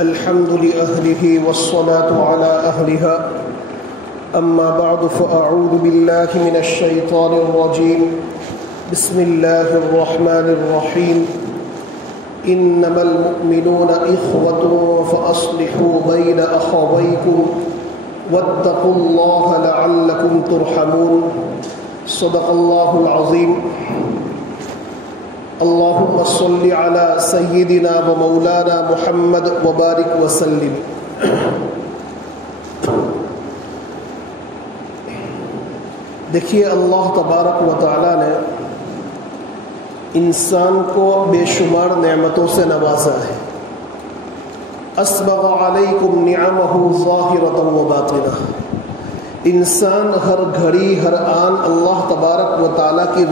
الحمد لأهله والصلاة على أهلها أما بعد فأعوذ بالله من الشيطان الرجيم بسم الله الرحمن الرحيم إنما المؤمنون إخوة فأصلحوا بين أخويكم واتقوا الله لعلكم ترحمون صدق الله العظيم اللهم صل على سيدنا ومولانا محمد وبارك وسلم۔ دیکھیے اللہ تبارک و تعالی نے انسان کو بے شمار نعمتوں سے نوازا ہے۔ اسبغ علیکم نعمہ ظاہرۃ و باطنہ۔ انسان ہر گھڑی ہر آن اللہ تبارک و تعالی کی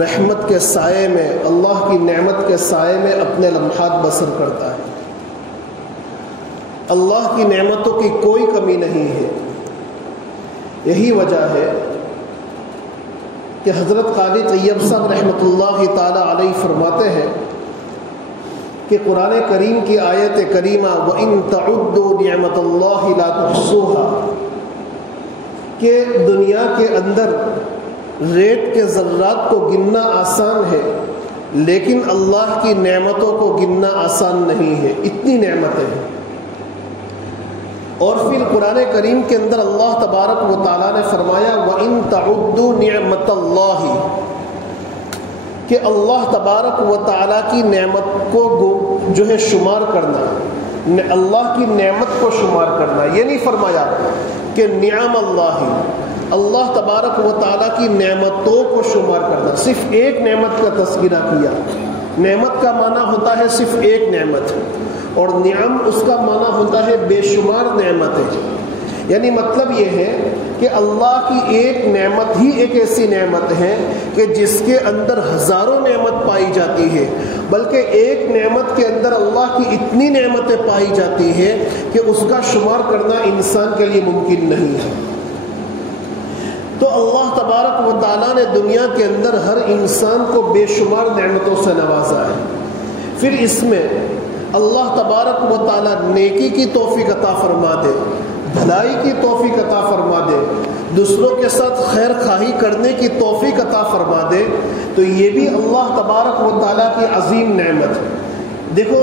رحمت کے سائے میں، اللہ کی نعمت کے سائے میں اپنے لمحات بسر کرتا ہے۔ اللہ کی نعمتوں کی کوئی کمی نہیں ہے۔ یہی وجہ ہے کہ حضرت قاضی طیب صاحب رحمۃ اللہ تعالی علیہ فرماتے ہیں کہ قرآن کریم کی آیت کریمہ وَإِن تَعُدُّوا نِعْمَةَ اللَّهِ لَا تُحْصُوهَا، کہ دنیا کے اندر ریت کے ذرات کو گننا آسان ہے لیکن اللہ کی نعمتوں کو گننا آسان نہیں ہے، اتنی نعمتیں ہیں۔ اور پھر قرآن کریم کے اندر اللہ تبارک و تعالیٰ نے فرمایا وَإِن تَعُدُّوا نِعْمَةَ اللَّهِ، کہ اللہ تبارک و تعالیٰ کی نعمت کو جو ہے شمار کرنا، اللہ کی نعمت کو شمار کرنا، یہ نہیں فرمایا کہ نعم اللہ تبارک و تعالیٰ کی نعمتوں کو شمار کرنا، صرف ایک نعمت کا تذکرہ کیا۔ نعمت کا معنی ہوتا ہے صرف ایک نعمت، اور نعم اس کا معنی ہوتا ہے بے شمار نعمتیں۔ یعنی مطلب یہ ہے کہ اللہ کی ایک نعمت ہی ایک ایسی نعمت ہے کہ جس کے اندر ہزاروں نعمت پائی جاتی ہے، بلکہ ایک نعمت کے اندر اللہ کی اتنی نعمتیں پائی جاتی ہیں کہ اس کا شمار کرنا انسان کے لیے ممکن نہیں ہے۔ تو اللہ تبارک و تعالیٰ نے دنیا کے اندر ہر انسان کو بے شمار نعمتوں سے نوازا ہے۔ پھر اس میں اللہ تبارک و تعالیٰ نیکی کی توفیق عطا فرما دے، بھلائی کی توفیق عطا فرما دے، دوسروں کے ساتھ خیر خواہی کرنے کی توفیق عطا فرما دے، تو یہ بھی اللہ تبارک و تعالیٰ کی عظیم نعمت ہے۔ دیکھو،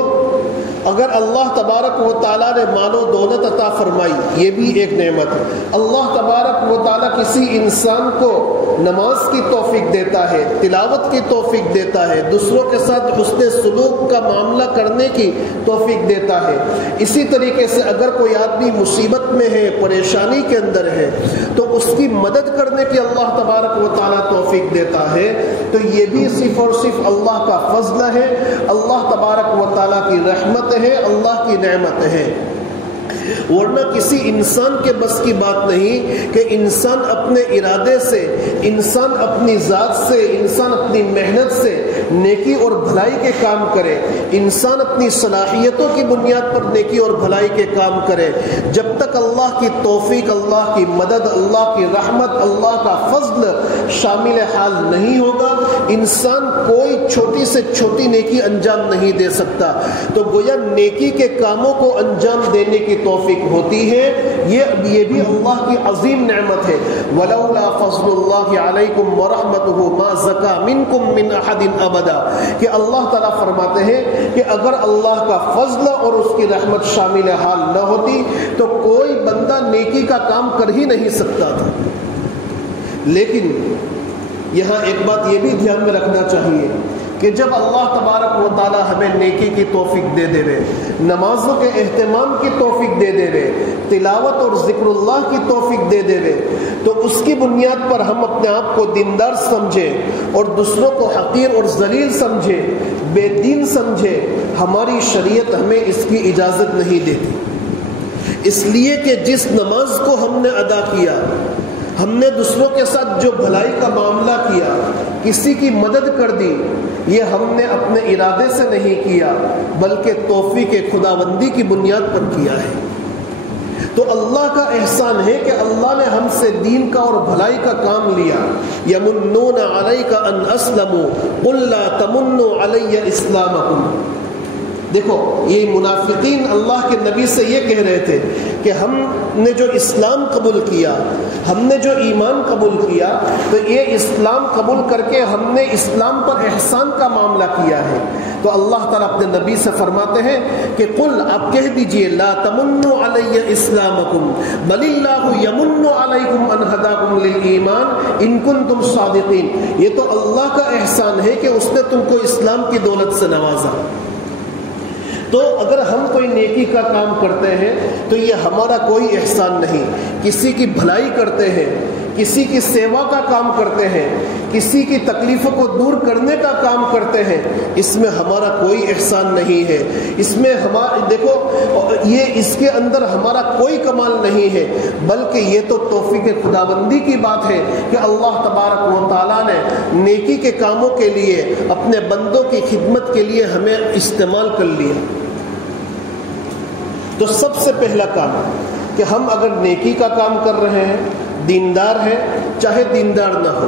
اگر اللہ تبارک و تعالیٰ نے مال و دولت عطا فرمائی، یہ بھی ایک نعمت ہے۔ اللہ تبارک و تعالیٰ کسی انسان کو نماز کی توفیق دیتا ہے، تلاوت کی توفیق دیتا ہے، دوسروں کے ساتھ حسن سلوک کا معاملہ کرنے کی توفیق دیتا ہے۔ اسی طریقے سے اگر کوئی آدمی مصیبت میں ہے، پریشانی کے اندر ہے، تو اس کی مدد کرنے کی اللہ تبارک و تعالیٰ توفیق دیتا ہے۔ تو یہ بھی صرف اور صرف اللہ کا فضل ہے، اللہ تبارک و تعالیٰ کی رحمت ہے، اللہ کی نعمت ہے۔ ورنہ کسی انسان کے بس کی بات نہیں کہ انسان اپنے ارادے سے، انسان اپنی ذات سے، انسان اپنی محنت سے نیکی اور بھلائی کے کام کرے، انسان اپنی صلاحیتوں کی بنیاد پر نیکی اور بھلائی کے کام کرے۔ جب تک اللہ کی توفیق، اللہ کی مدد، اللہ کی رحمت، اللہ کا فضل شامل حال نہیں ہوگا، انسان کوئی چھوٹی سے چھوٹی نیکی انجام نہیں دے سکتا۔ تو گویا نیکی کے کاموں کو انجام دینے کی توفیق ہوتی ہے، یہ بھی اللہ کی عظیم نعمت ہے۔ وَلَوْلَا فَضْلُ اللَّهِ عَلَيْكُمْ وَرَحْمَتُهُ مَا زَكَى مِنْكُمْ مِنْ أَحَدٍ أَبَدًا، کہ اللہ تعالیٰ فرماتے ہیں کہ اگر اللہ کا فضل اور اس کی رحمت شامل حال نہ ہوتی تو کوئی بندہ نیکی کا کام کر ہی نہیں سکتا تھا۔ لیکن یہاں ایک بات یہ بھی دھیان میں رکھنا چاہیے کہ جب اللہ تبارک و تعالیٰ ہمیں نیکی کی توفیق دے دے وے، نمازوں کے اہتمام کی توفیق دے دے وے، تلاوت اور ذکر اللہ کی توفیق دے دے وے، تو اس کی بنیاد پر ہم اپنے آپ کو دیندار سمجھیں اور دوسروں کو حقیر اور ذلیل سمجھیں، بے دین سمجھیں، ہماری شریعت ہمیں اس کی اجازت نہیں دیتی۔ اس لیے کہ جس نماز کو ہم نے ادا کیا، ہم نے دوسروں کے ساتھ جو بھلائی کا معاملہ کیا، کسی کی مدد کر دی، یہ ہم نے اپنے ارادے سے نہیں کیا بلکہ توفیق خداوندی کی بنیاد پر کیا ہے۔ تو اللہ کا احسان ہے کہ اللہ نے ہم سے دین کا اور بھلائی کا کام لیا۔ یمنون علیک ان اسلموا قل لا تمنوا علی اسلامکم، دیکھو یہ منافقین اللہ کے نبی سے یہ کہہ رہے تھے کہ ہم نے جو اسلام قبول کیا، ہم نے جو ایمان قبول کیا، تو یہ اسلام قبول کر کے ہم نے اسلام پر احسان کا معاملہ کیا ہے۔ تو اللہ تعالیٰ اپنے نبی سے فرماتے ہیں کہ قل، آپ کہہ دیجئے، لا تمنوا علی اسلامکم بل اللہ یمن علیکم ان ہداکم للایمان ان کنتم صادقین۔ یہ تو اللہ کا احسان ہے کہ اس نے تم کو اسلام کی دولت سے نوازا۔ تو اگر ہم کوئی نیکی کا کام کرتے ہیں تو یہ ہمارا کوئی احسان نہیں، کسی کی بھلائی کرتے ہیں، کسی کی سیوا کا کام کرتے ہیں، کسی کی تکلیفوں کو دور کرنے کا کام کرتے ہیں، اس میں ہمارا کوئی احسان نہیں ہے، اس میں دیکھو یہ اس کے اندر ہمارا کوئی کمال نہیں ہے، بلکہ یہ تو توفیق خداوندی کی بات ہے کہ اللہ تبارک و تعالیٰ نے نیکی کے کاموں کے لیے، اپنے بندوں کی خدمت کے لیے ہمیں استعمال کر لیا۔ تو سب سے پہلا کام کہ ہم اگر نیکی کا کام کر رہے ہیں، دیندار ہے چاہے دیندار نہ ہو،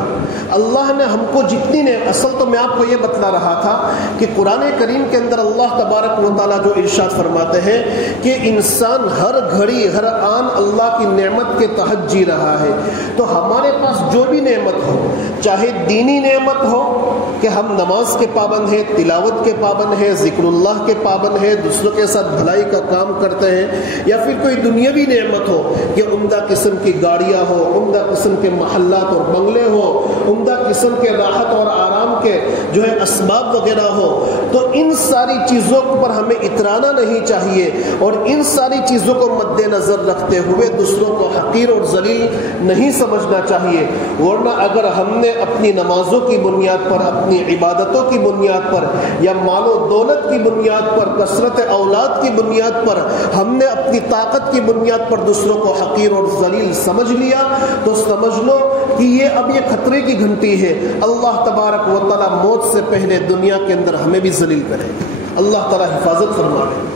اللہ نے ہم کو جتنی نے، اصل تو میں آپ کو یہ بتلا رہا تھا کہ قرآن کریم کے اندر اللہ تبارک و تعالیٰ جو ارشاد فرماتے ہیں کہ انسان ہر گھڑی ہر آن اللہ کی نعمت کے تحت جی رہا ہے۔ تو ہمارے پاس جو بھی نعمت ہو، چاہے دینی نعمت ہو کہ ہم نماز کے پابند ہیں، تلاوت کے پابند ہیں، ذکر اللہ کے پابند ہیں، دوسروں کے ساتھ بھلائی کا کام کرتے ہیں، یا پھر کوئی دنیاوی نعمت ہو کہ عمدہ قسم کی گاڑیاں ہو، عمدہ قسم کے محلات اور بنگلے ہو، عمدہ قسم کے راحت اور آرام کے جو ہے اسباب وغیرہ ہو، تو ان ساری چیزوں پر ہمیں اترانا نہیں چاہیے، اور ان ساری چیزوں کو مد نظر رکھتے ہوئے دوسروں کو حقیر اور ذلیل نہیں سمجھنا چاہیے۔ ورنہ اگر ہم نے اپنی نمازوں کی بنیاد پر، اپنی عبادتوں کی بنیاد پر، یا مال و دولت کی بنیاد پر، کثرت اولاد کی بنیاد پر، ہم نے اپنی طاقت کی بنیاد پر دوسروں کو حقیر اور ذلیل سمجھ لیا، تو سمجھ لو کہ اب یہ خطرے کی گھنٹی ہے۔ اللہ تبارک و تعالیٰ موت سے پہلے دنیا کے اندر ہمیں بھی ذلیل کرے۔ اللہ تعالیٰ حفاظت فرمائے۔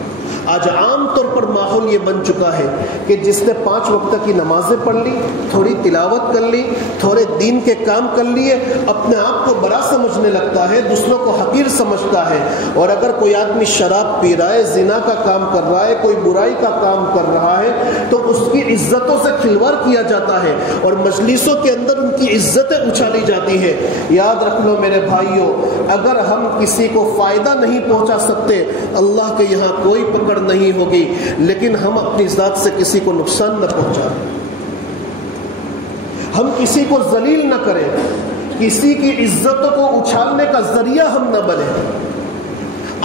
آج عام طور پر ماحول یہ بن چکا ہے کہ جس نے 5 وقت کی نمازیں پڑھ لی، تھوڑی تلاوت کر لی، تھوڑے دین کے کام کر لیے، اپنے آپ کو بڑا سمجھنے لگتا ہے، دوسروں کو حقیر سمجھتا ہے۔ اور اگر کوئی آدمی شراب پی رہا ہے، زنا کا کام کر رہا ہے، کوئی برائی کا کام کر رہا ہے، تو اس کی عزتوں سے کھلواڑ کیا جاتا ہے اور مجلسوں کے اندر ان کی عزتیں اچھالی جاتی ہے۔ یاد رکھ لو میرے بھائیوں، اگر ہم کسی کو فائدہ نہیں پہنچا سکتے، اللہ کے یہاں کوئی پکڑ نہیں ہوگی، لیکن ہم اپنی ذات سے کسی کو نقصان نہ پہنچائیں، ہم کسی کو ذلیل نہ کریں، کسی کی عزتوں کو اچھالنے کا ذریعہ ہم نہ بنیں۔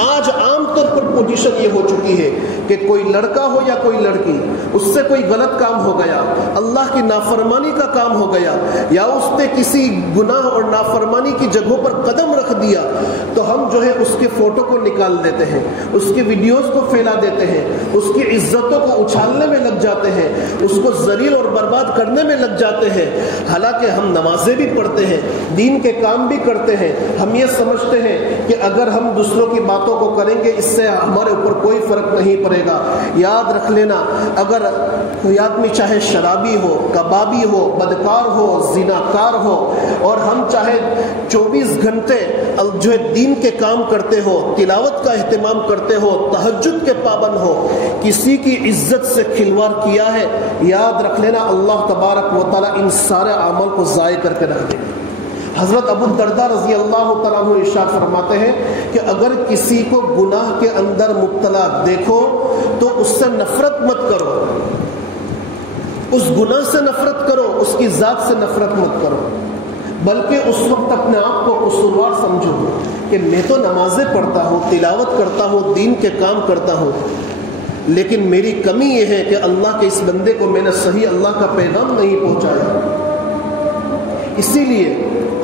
آج عام طور پر پوزیشن یہ ہو چکی ہے کہ کوئی لڑکا ہو یا کوئی لڑکی، اس سے کوئی غلط کام ہو گیا، اللہ کی نافرمانی کا کام ہو گیا، یا اس نے کسی گناہ اور نافرمانی کی جگہوں پر قدم رکھ دیا، تو ہم جو ہے اس کے فوٹو کو نکال دیتے ہیں، اس کی ویڈیوز کو پھیلا دیتے ہیں، اس کی عزتوں کو اچھالنے میں لگ جاتے ہیں، اس کو ذلیل اور برباد کرنے میں لگ جاتے ہیں۔ حالانکہ ہم نمازیں بھی پڑھتے ہیں، دین کے کام بھی کرتے ہیں، ہم یہ سمجھتے ہیں کہ اگر ہم دوسروں کی باتوں کو کریں گے اس سے ہمارے اوپر کوئی فرق نہیں پڑے گا۔ یاد رکھ لینا، اگر کوئی آدمی چاہے شرابی ہو، کبابی ہو، بدکار ہو، زناکار ہو، اور ہم چاہے 24 گھنٹے جو ہے دین کے کام کرتے ہو، تلاوت کا اہتمام کرتے ہو، تہجد کے پابند ہو، کسی کی عزت سے کھلواڑ کیا ہے، یاد رکھ لینا اللہ تبارک و تعالیٰ ان سارے اعمال کو ضائع کر کے رکھ دے گا۔ حضرت ابو الدرداء رضی اللہ تعالیٰ عنہ ارشاد فرماتے ہیں کہ اگر کسی کو گناہ کے اندر مبتلا دیکھو تو اس سے نفرت مت کرو، اس گناہ سے نفرت کرو، اس کی ذات سے نفرت مت کرو، بلکہ اس وقت اپنے آپ کو قصوروار سمجھو کہ میں تو نمازیں پڑھتا ہوں، تلاوت کرتا ہوں، دین کے کام کرتا ہوں، لیکن میری کمی یہ ہے کہ اللہ کے اس بندے کو میں نے صحیح اللہ کا پیغام نہیں پہنچایا۔ اسی لیے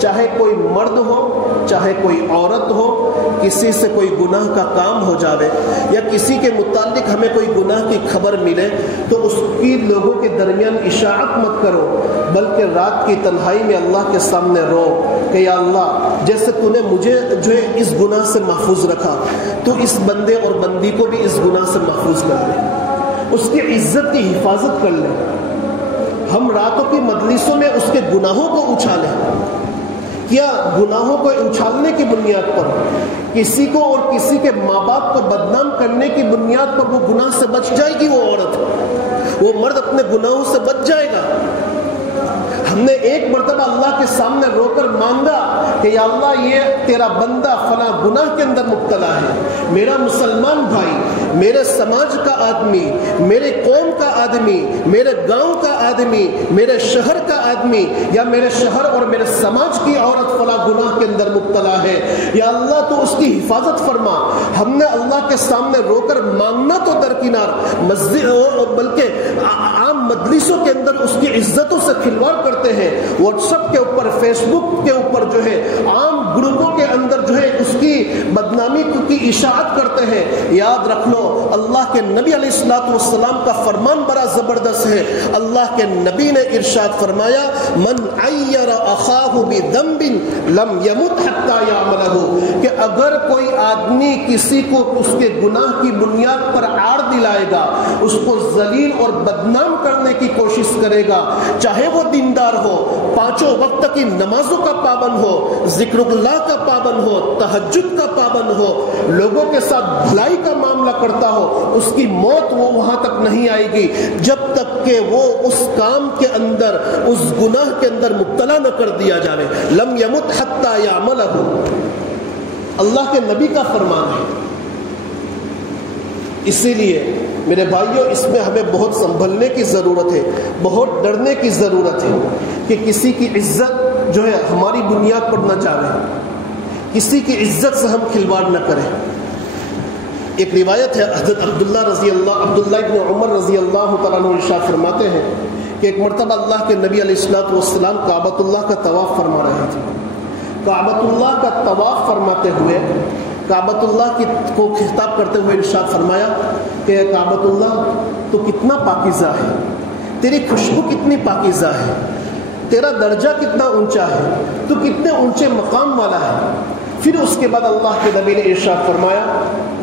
چاہے کوئی مرد ہو چاہے کوئی عورت ہو، کسی سے کوئی گناہ کا کام ہو جاوے یا کسی کے متعلق ہمیں کوئی گناہ کی خبر ملے تو اس کی لوگوں کے درمیان اشاعت مت کرو، بلکہ رات کی تنہائی میں اللہ کے سامنے رو کہ یا اللہ جیسے تو نے مجھے جو ہے اس گناہ سے محفوظ رکھا، تو اس بندے اور بندی کو بھی اس گناہ سے محفوظ کر لے، اس کی عزت کی حفاظت کر لے۔ ہم راتوں کی مجلسوں میں اس کے گناہوں کو اچھالیں، کیا گناہوں کو اچھالنے کی بنیاد پر، کسی کو اور کسی کے ماں باپ کو بدنام کرنے کی بنیاد پر وہ گناہ سے بچ جائے گی؟ وہ عورت، وہ مرد اپنے گناہوں سے بچ جائے گا؟ ہم نے ایک مرتبہ اللہ کے سامنے رو کر مانگا کہ یا اللہ یہ تیرا بندہ فلاں گناہ کے اندر مبتلا ہے، میرا مسلمان بھائی، میرے سماج کا آدمی، میرے قوم کا آدمی، میرے گاؤں کا آدمی، میرے شہر کا آدمی، یا میرے شہر اور میرے سماج کی عورت فلاں گناہ کے اندر مبتلا ہے، یا اللہ تو اس کی حفاظت فرما۔ ہم نے اللہ کے سامنے رو کر مانگنا تو درکنار، مسجد بلکہ عام مجلسوں کے اندر اس کی عزتوں سے کھلواڑ کرتے ہیں، واٹس ایپ کے اوپر، فیس بک کے اوپر جو ہے عام گروپوں کے اندر جو ہے اس کی بدنامی کی اشاعت کرتے ہیں۔ یاد رکھ لو اللہ کے نبی علیہ الصلوۃ والسلام کا فرمان بڑا زبردست ہے۔ اللہ کے نبی نے ارشاد فرمایا من عیر اخاہ بذنب لم یمت حتی یعملہ، کہ اگر کوئی آدمی کسی کو اس کے گناہ کی بنیاد پر عار دلائے گا، اس کو ذلیل اور بدنام کرنے کی کوشش کرے گا، چاہے وہ دیندار ہو، پانچوں وقت کی نمازوں کا پابند ہو، ذکر اللہ کا پابند ہو، تہجد کا پابند ہو، لوگوں کے ساتھ بھلائی کا معاملہ کرتا ہو، اس کی موت وہ وہاں تک نہیں آئے گی جب تک کہ وہ اس کام کے اندر، اس گناہ کے اندر مبتلا نہ کر دیا جائے۔ لم یمت حتی یعملہ، اللہ کے نبی کا فرمان ہے۔ اسی لیے میرے بھائیوں اس میں ہمیں بہت سنبھلنے کی ضرورت ہے، بہت ڈرنے کی ضرورت ہے کہ کسی کی عزت جو ہے ہماری بنیاد پر نہ جاوے، کسی کی عزت سے ہم کھلواڑ نہ کریں۔ ایک روایت ہے حضرت عبداللہ ابن عمر رضی اللہ تعالیٰ عنہ ارشاد فرماتے ہیں کہ ایک مرتبہ اللہ کے نبی علیہ الصلوۃ والسلام کعبۃ اللہ کا طواف فرما رہے تھے۔ کعبۃ اللہ کا طواف فرماتے ہوئے کعبۃ اللہ کو خطاب کرتے ہوئے ارشاد فرمایا کہ کعبۃ اللہ تو کتنا پاکیزہ ہے، تیری خوشبو کتنی پاکیزہ ہے، تیرا درجہ کتنا اونچا ہے، تو کتنے اونچے مقام والا ہے۔ پھر اس کے بعد اللہ کے نبی نے ارشاد فرمایا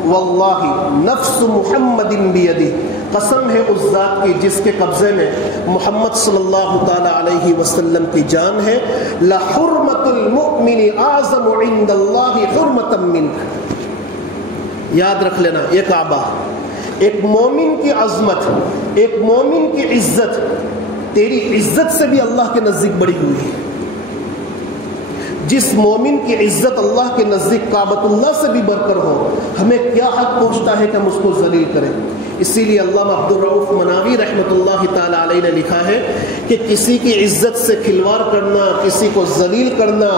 واللہ نفس محمد بیدی، قسم ہے اس ذات کی جس کے قبضے میں محمد صلی اللہ تعالی علیہ وسلم کی جان ہے، لحرمت المؤمن اعظم عند اللہ حرمتا منک۔ یاد رکھ لینا یہ کعبہ، ایک مومن کی عظمت، ایک مومن کی عزت تیری عزت سے بھی اللہ کے نزدیک بڑی ہوئی ہے۔ جس مومن کی عزت اللہ کے نزدیک کعبۃ اللہ سے بھی بڑھ کر ہو، ہمیں کیا حق پہنچتا ہے کہ ہم اس کو ذلیل کریں؟ اسی لیے علامہ عبد الرؤف مناوی رحمۃ اللہ تعالی علیہ نے لکھا ہے کہ کسی کی عزت سے کھلواڑ کرنا، کسی کو ذلیل کرنا،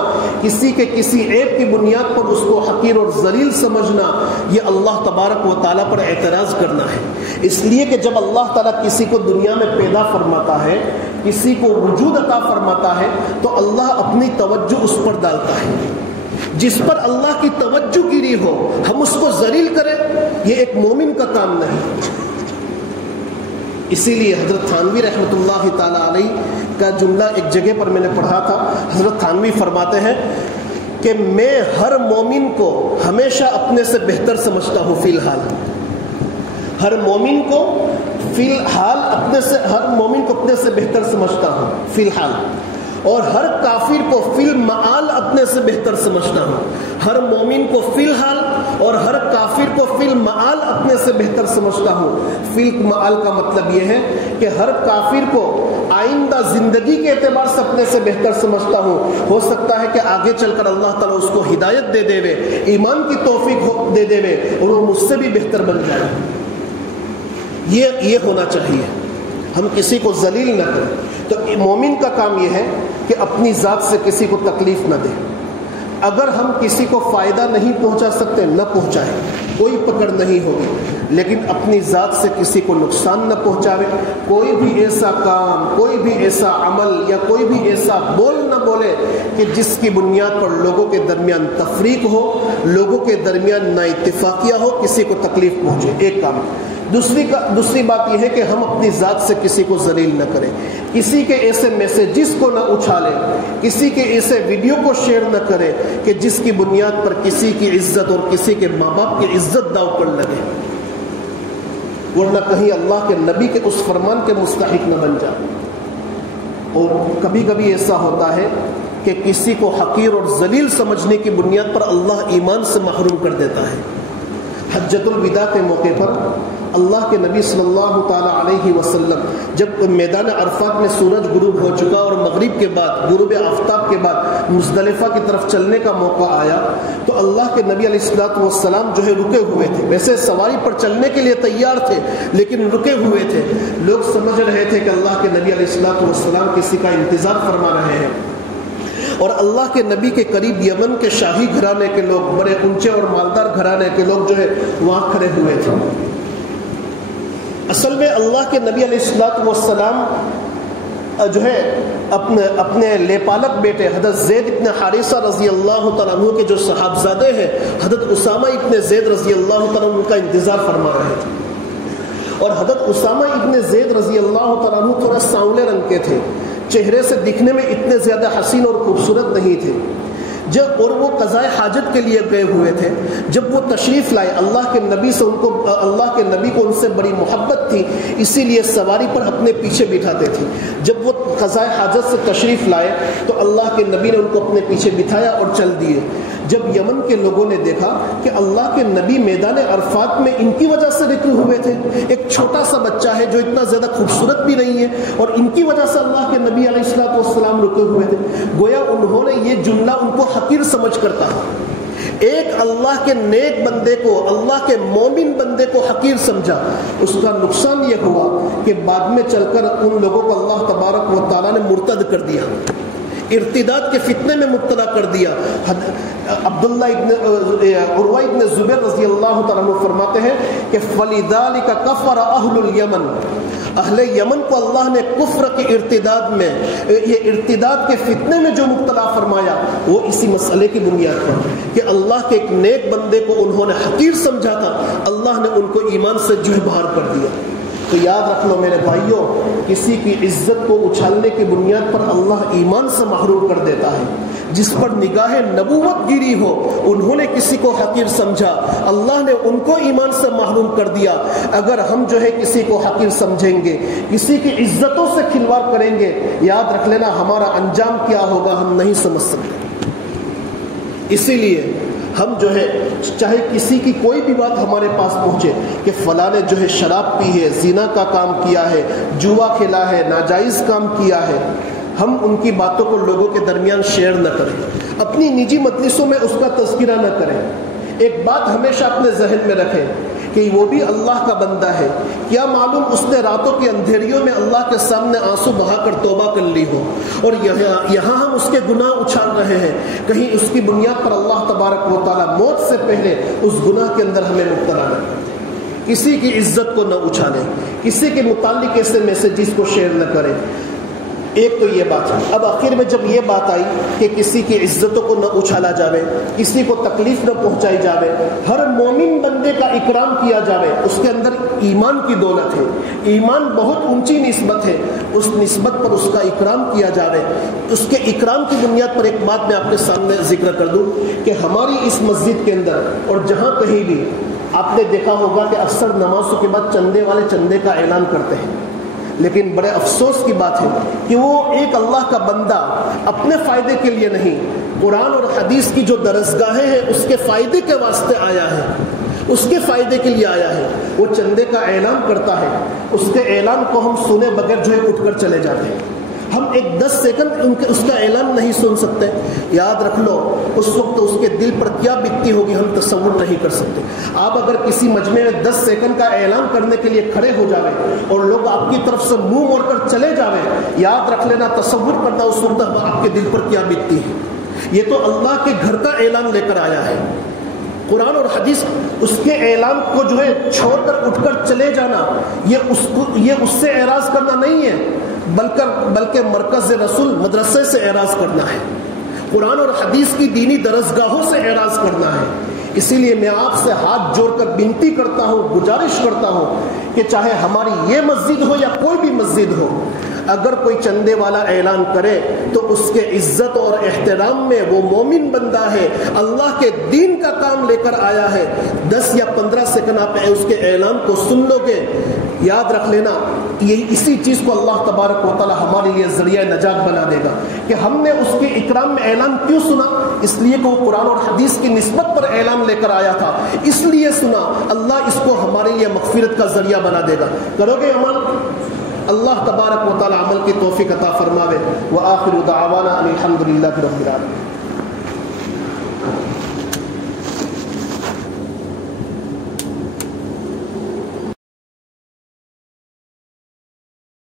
کسی کے کسی عیب کی بنیاد پر اس کو حقیر اور ذلیل سمجھنا، یہ اللہ تبارک و تعالیٰ پر اعتراض کرنا ہے۔ اس لیے کہ جب اللہ تعالیٰ کسی کو دنیا میں پیدا فرماتا ہے، کسی کو وجود عطا فرماتا ہے، تو اللہ اپنی توجہ اس پر ڈالتا ہے۔ جس پر اللہ کی توجہ گری ہو ہم اس کو ذلیل کریں، یہ ایک مومن کا کام نہیں۔ اسی لیے حضرت تھانوی رحمۃ اللہ تعالی علیہ کا جملہ ایک جگہ پر میں نے پڑھا تھا، حضرت تھانوی فرماتے ہیں کہ میں ہر مومن کو ہمیشہ اپنے سے بہتر سمجھتا ہوں فی الحال، ہر مومن کو فی الحال ہر مومن کو اپنے سے بہتر سمجھتا ہوں فی الحال، اور ہر کافر کو فی المعال اپنے سے بہتر سمجھتا ہوں۔ ہر مومن کو فی الحال اور ہر کافر کو فی المعال اپنے سے بہتر سمجھتا ہوں۔ فی المعال کا مطلب یہ ہے کہ ہر کافر کو آئندہ زندگی کے اعتبار سے اپنے سے بہتر سمجھتا ہوں۔ ہو سکتا ہے کہ آگے چل کر اللہ تعالیٰ اس کو ہدایت دے دے، ایمان کی توفیق دے دے اور وہ مجھ سے بھی بہتر بن جائے۔ یہ ہونا چاہیے، ہم کسی کو ذلیل نہ کریں۔ تو مومن کا کام یہ ہے کہ اپنی ذات سے کسی کو تکلیف نہ دے۔ اگر ہم کسی کو فائدہ نہیں پہنچا سکتے نہ پہنچائیں، کوئی پکڑ نہیں ہوگی، لیکن اپنی ذات سے کسی کو نقصان نہ پہنچاوے۔ کوئی بھی ایسا کام، کوئی بھی ایسا عمل یا کوئی بھی ایسا بول نہ بولے کہ جس کی بنیاد پر لوگوں کے درمیان تفریق ہو، لوگوں کے درمیان نا اتفاقیہ ہو، کسی کو تکلیف پہنچے، ایک کام۔ دوسری بات یہ ہے کہ ہم اپنی ذات سے کسی کو ذلیل نہ کریں، کسی کے ایسے میسیجز کو نہ اچھالیں، کسی کے ایسے ویڈیو کو شیئر نہ کریں کہ جس کی بنیاد پر کسی کی عزت اور کسی کے ماں باپ کی عزت داؤ پر لگے، ورنہ کہیں اللہ کے نبی کے اس فرمان کے مستحق نہ بن جائے۔ اور کبھی کبھی ایسا ہوتا ہے کہ کسی کو حقیر اور ذلیل سمجھنے کی بنیاد پر اللہ ایمان سے محروم کر دیتا ہے۔ حجۃ الوداع کے موقع پر اللہ کے نبی صلی اللہ تعالیٰ علیہ وسلم جب میدان عرفات میں سورج غروب ہو چکا اور مغرب کے بعد غروب آفتاب کے بعد مزدلفہ کی طرف چلنے کا موقع آیا تو اللہ کے نبی علیہ الصلوۃ والسلام جو ہے رکے ہوئے تھے۔ ویسے سواری پر چلنے کے لیے تیار تھے لیکن رکے ہوئے تھے۔ لوگ سمجھ رہے تھے کہ اللہ کے نبی علیہ الصلوۃ والسلام کسی کا انتظار فرما رہے ہیں، اور اللہ کے نبی کے قریب یمن کے شاہی گھرانے کے لوگ، بڑے اونچے اور مالدار گھرانے کے لوگ جو ہے وہاں کھڑے ہوئے تھے۔ اصل میں اللہ کے نبی علیہ الصلوۃ والسلام جو ہے اپنے لیپالک بیٹے حضرت زید ابن حارثہ رضی اللہ تعالیٰ عنہ کے جو صاحبزادے ہیں حضرت اسامہ ابن زید رضی اللہ تعالیٰ عنہ کا انتظار فرما رہے تھے، اور حضرت اسامہ ابن زید رضی اللہ تعالیٰ عنہ تھوڑا سانولے رنگ کے تھے، چہرے سے دکھنے میں اتنے زیادہ حسین اور خوبصورت نہیں تھے۔ اور وہ قضائے حاجت کے لیے گئے ہوئے تھے۔ جب وہ تشریف لائے اللہ کے نبی کو ان سے بڑی محبت تھی، اسی لیے سواری پر اپنے پیچھے بٹھاتے تھے۔ جب وہ قضائے حاجت سے تشریف لائے تو اللہ کے نبی نے ان کو اپنے پیچھے بٹھایا اور چل دیے۔ جب یمن کے لوگوں نے دیکھا کہ اللہ کے نبی میدان عرفات میں ان کی وجہ سے رکے ہوئے تھے، ایک چھوٹا سا بچہ ہے جو اتنا زیادہ خوبصورت بھی نہیں ہے، اور ان کی وجہ سے اللہ کے نبی علیہ الصلوۃ والسلام رکے ہوئے تھے، گویا انہوں نے یہ جملہ ان کو حقیر سمجھ کر کہا۔ ایک اللہ کے نیک بندے کو، اللہ کے مومن بندے کو حقیر سمجھا، اس کا نقصان یہ ہوا کہ بعد میں چل کر ان لوگوں کو اللہ تبارک و تعالیٰ نے مرتد کر دیا، ارتداد کے فتنے میں مبتلا کر دیا۔ عبداللہ عروہ ابن زبیر رضی اللہ تعالیٰ عنہ فرماتے ہیں کہ فَلِذَلِكَ كَفَرَ أَهْلُ الْيَمَنِ، اہل یمن کو اللہ نے کفر کے ارتداد میں، یہ ارتداد کے فتنے میں جو مبتلا فرمایا وہ اسی مسئلے کی بنیاد پر کہ اللہ کے ایک نیک بندے کو انہوں نے حقیر سمجھا تھا، اللہ نے ان کو ایمان سے جو باہر کر دیا۔ تو یاد رکھ لو میرے بھائیوں، کسی کی عزت کو اچھالنے کی بنیاد پر اللہ ایمان سے محروم کر دیتا ہے۔ جس پر نگاہ نبوت گری ہو، انہوں نے کسی کو حقیر سمجھا، اللہ نے ان کو ایمان سے محروم کر دیا۔ اگر ہم جو ہے کسی کو حقیر سمجھیں گے، کسی کی عزتوں سے کھلواڑ کریں گے، یاد رکھ لینا ہمارا انجام کیا ہوگا ہم نہیں سمجھ سکتے۔ اسی لیے ہم جو ہے چاہے کسی کی کوئی بھی بات ہمارے پاس پہنچے کہ فلاں نے جو ہے شراب پی ہے، زنا کا کام کیا ہے، جوا کھیلا ہے، ناجائز کام کیا ہے، ہم ان کی باتوں کو لوگوں کے درمیان شیئر نہ کریں، اپنی نجی مجلسوں میں اس کا تذکرہ نہ کریں۔ ایک بات ہمیشہ اپنے ذہن میں رکھیں کہ وہ بھی اللہ کا بندہ ہے، کیا معلوم اس نے راتوں کے اندھیریوں میں اللہ کے سامنے آنسو بہا کر توبہ کر لی ہو، اور یہاں ہم اس کے گناہ اچھال رہے ہیں، کہیں اس کی بنیاد پر اللہ تبارک و تعالیٰ موت سے پہلے اس گناہ کے اندر ہمیں مبتلا نہ کرے۔ کسی کی عزت کو نہ اچھالیں، کسی کے متعلق ایسے میسیجز کو شیئر نہ کریں۔ ایک تو یہ بات ہے۔ اب آخر میں جب یہ بات آئی کہ کسی کی عزتوں کو نہ اچھالا جاوے، کسی کو تکلیف نہ پہنچائی جاوے، ہر مومن بندے کا اکرام کیا جاوے، اس کے اندر ایمان کی دولت ہے، ایمان بہت اونچی نسبت ہے، اس نسبت پر اس کا اکرام کیا جاوے۔ اس کے اکرام کی بنیاد پر ایک بات میں آپ کے سامنے ذکر کر دوں کہ ہماری اس مسجد کے اندر اور جہاں کہیں بھی آپ نے دیکھا ہوگا کہ اکثر نمازوں کے بعد چندے والے چندے کا اعلان کرتے ہیں، لیکن بڑے افسوس کی بات ہے کہ وہ ایک اللہ کا بندہ اپنے فائدے کے لیے نہیں، قرآن اور حدیث کی جو درسگاہیں ہیں اس کے فائدے کے واسطے آیا ہے، اس کے فائدے کے لیے آیا ہے، وہ چندے کا اعلان کرتا ہے، اس کے اعلان کو ہم سنے بغیر جو ہے اٹھ کر چلے جاتے ہیں، ہم ایک 10 سیکنڈ اس کا اعلان نہیں سن سکتے۔ یاد رکھ لو اس وقت اس کے دل پر کیا بیتتی ہوگی ہم تصور نہیں کر سکتے۔ آپ اگر کسی مجمع میں 10 سیکنڈ کا اعلان کرنے کے لیے کھڑے ہو جاوے اور لوگ آپ کی طرف سے منہ موڑ کر چلے جاوے، یاد رکھ لینا، تصور کرنا اس وقت آپ کے دل پر کیا بیتتی ہے۔ یہ تو اللہ کے گھر کا اعلان لے کر آیا ہے، قرآن اور حدیث، اس کے اعلان کو جو ہے چھوڑ کر اٹھ کر چلے جانا، یہ اس سے اعراض کرنا نہیں ہے، بلکہ مرکز رسول مدرسے سے اعراض کرنا ہے، قرآن اور حدیث کی دینی درسگاہوں سے اعراض کرنا ہے۔ اسی لیے میں آپ سے ہاتھ جوڑ کر بنتی کرتا ہوں، گزارش کرتا ہوں کہ چاہے ہماری یہ مسجد ہو یا کوئی بھی مسجد ہو، اگر کوئی چندے والا اعلان کرے تو اس کے عزت اور احترام میں وہ مومن بندہ ہے، اللہ کے دین کا کام لے کر آیا ہے۔ 10 یا 15 سیکنڈ آپ اس کے اعلان کو سن لو گے، یاد رکھ لینا یہی اسی چیز کو اللہ تبارک و تعالی ہمارے لیے ذریعہ نجات بنا دے گا کہ ہم نے اس کے اکرام میں اعلان کیوں سنا؟ اس لیے کہ وہ قرآن اور حدیث کی نسبت پر اعلان لے کر آیا تھا، اس لیے سنا۔ اللہ اس کو ہمارے لیے مغفرت کا ذریعہ بنا دے گا۔ کرو گے عمل؟ اللہ تبارک و تعالی عمل کی توفیق عطا فرماوے۔ وآخر دعوانا ان الحمد للہ رب العالمین۔